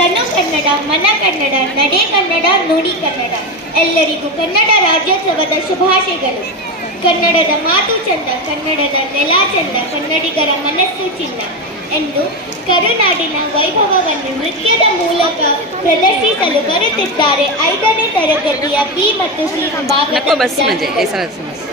ತನು ಕನ್ನಡ, ಮನ ಕನ್ನಡ, ನಡೆ ಕನ್ನಡ, ನುಡಿ ಕನ್ನಡ. ಎಲ್ಲರಿಗೂ ಕನ್ನಡ ರಾಜ್ಯೋತ್ಸವದ ಶುಭಾಶಯಗಳು. ಕನ್ನಡದ ಮಾತು ಚಂದ, ಕನ್ನಡದ ನೆಲ ಚಂದ, ಕನ್ನಡಿಗರ ಮನಸ್ಸು ಚಿನ್ನ ಎಂದು ಕರುನಾಡಿನ ವೈಭವವನ್ನು ನೃತ್ಯದ ಮೂಲಕ ಪ್ರದರ್ಶಿಸಲು ಬರುತ್ತಿದ್ದಾರೆ 5ನೇ ತರಗತಿಯ ಬಿ ಮತ್ತು ಸಿ ವಿಭಾಗದ ವಿದ್ಯಾರ್ಥಿಗಳು.